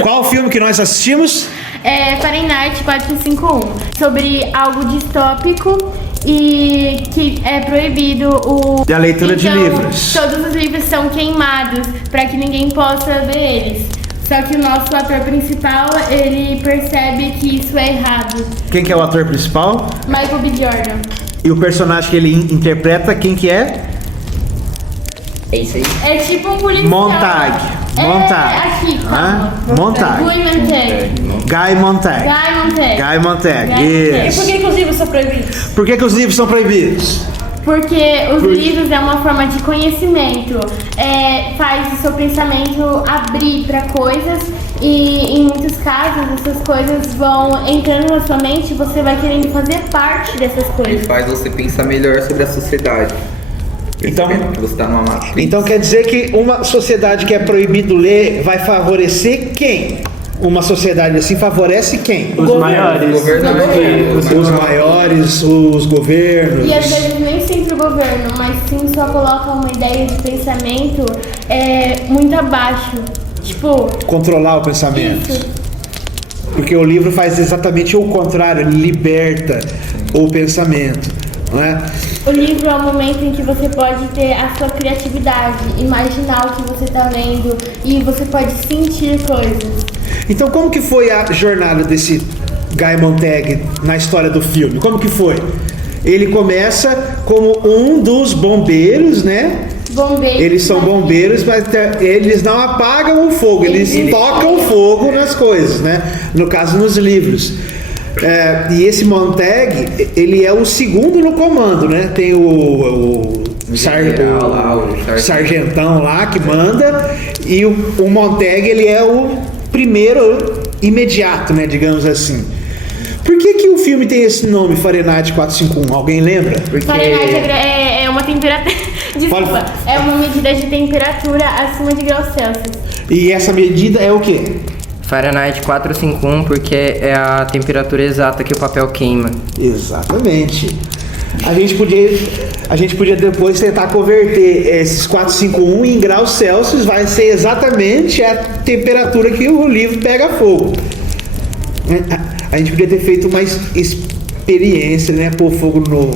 Qual o filme que nós assistimos? É Fahrenheit 451, sobre algo distópico e que é proibido A leitura de então, livros. Todos os livros são queimados para que ninguém possa ver eles. Só que o nosso ator principal, ele percebe que isso é errado. Quem que é o ator principal? Michael B. Jordan. E o personagem que ele interpreta, quem que é? É isso aí. É tipo um policial. Montag. Aqui, calma. Montag. Guy Montag. Guy Montag. Guy Montag. E Isso. por que os livros são proibidos? Por que os livros são proibidos? Porque os livros é uma forma de conhecimento, faz o seu pensamento abrir para coisas e em muitos casos essas coisas vão entrando na sua mente e você vai querendo fazer parte dessas Ele coisas. faz você pensar melhor sobre a sociedade. Então- Percebendo que você tá numa matriz. Então quer dizer que uma sociedade que é proibido ler vai favorecer quem? Uma sociedade assim favorece quem? Os maiores. O governo Os maiores, os governos. E às vezes nem sempre o governo, mas sim só coloca uma ideia de pensamento muito abaixo. Tipo, Controlar o pensamento. isso. Porque o livro faz exatamente o contrário, ele liberta o pensamento, não é? O livro é o momento em que você pode ter a sua criatividade, imaginar o que você está lendo e você pode sentir coisas. Então como que foi a jornada desse Guy Montag na história do filme? Como que foi? Ele começa como um dos bombeiros, né? Bombeiros. Eles são bombeiros, mas eles não apagam o fogo, eles tocam fogo nas coisas, né? No caso, nos livros. E esse Montag, ele é o segundo no comando, né? Tem o general lá, o sargentão lá que manda, e o Montag, ele é o primeiro imediato, né? Digamos assim. Por que o filme tem esse nome, Fahrenheit 451? Alguém lembra? Fahrenheit é uma temperatura. Desculpa, Fala. é uma medida de temperatura acima de graus Celsius. E essa medida é o quê? Fahrenheit 451 porque é a temperatura exata que o papel queima. Exatamente. A gente podia depois tentar converter esses 451 em graus Celsius, vai ser exatamente a temperatura que o livro pega fogo. A gente podia ter feito uma experiência, né? Pôr fogo no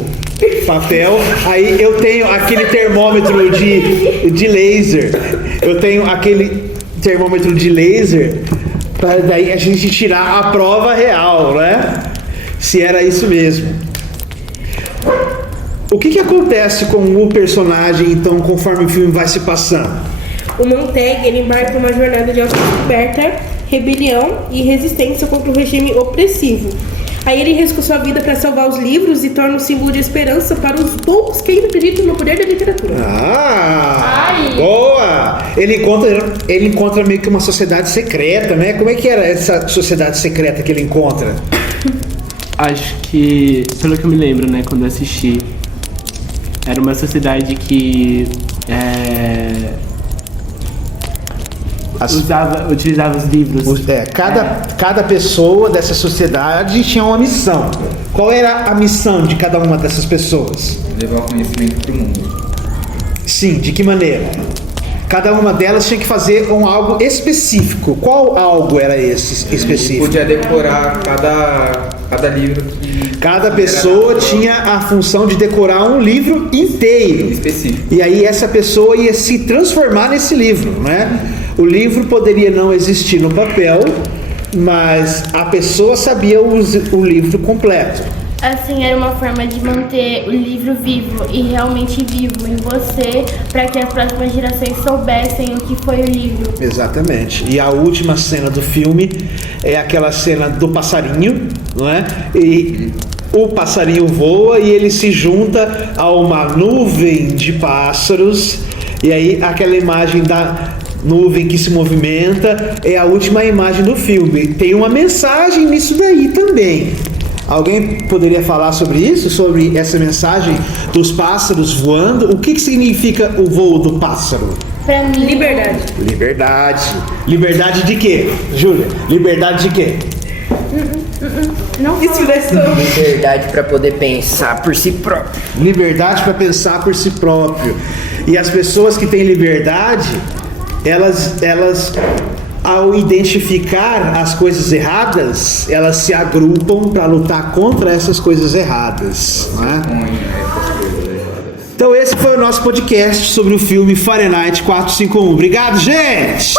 papel. Aí eu tenho aquele termômetro de laser. Eu tenho aquele termômetro de laser para daí a gente tirar a prova real, né? Se era isso mesmo. O que acontece com o personagem, então, conforme o filme vai se passando? O Montag, ele embarca em uma jornada de autodescoberta, rebelião e resistência contra o regime opressivo. Aí ele arrisca sua vida para salvar os livros e torna um símbolo de esperança para os poucos que ainda acreditam no poder da literatura. Ai. Boa! Ele encontra meio que uma sociedade secreta, né? Como é que era essa sociedade secreta que ele encontra? Acho que, pelo que eu me lembro, né, quando eu assisti, era uma sociedade que utilizava os livros. Cada pessoa dessa sociedade tinha uma missão. Qual era a missão de cada uma dessas pessoas? Levar o conhecimento pro mundo. Sim, de que maneira? Cada uma delas tinha que fazer algo específico. Qual algo era esse Ele específico? podia decorar cada livro que Cada pessoa tinha a função de decorar um livro inteiro. específico. E aí essa pessoa ia se transformar nesse livro, né? O livro poderia não existir no papel, mas a pessoa sabia o livro completo. Assim, era uma forma de manter o livro vivo e realmente vivo em você, para que as próximas gerações soubessem o que foi o livro. Exatamente. E a última cena do filme é aquela cena do passarinho, não é? E o passarinho voa e ele se junta a uma nuvem de pássaros, e aí aquela imagem da nuvem que se movimenta é a última imagem do filme. Tem uma mensagem nisso daí também. Alguém poderia falar sobre isso? Sobre essa mensagem dos pássaros voando? O que significa o voo do pássaro? Pra mim, Liberdade. Liberdade. Liberdade de quê, Júlia? Liberdade de quê? não Expressão. Liberdade para poder pensar por si próprio. Liberdade para pensar por si próprio. E as pessoas que têm liberdade, elas ao identificar as coisas erradas, elas se agrupam para lutar contra essas coisas erradas, né? Então esse foi o nosso podcast sobre o filme Fahrenheit 451. Obrigado, gente!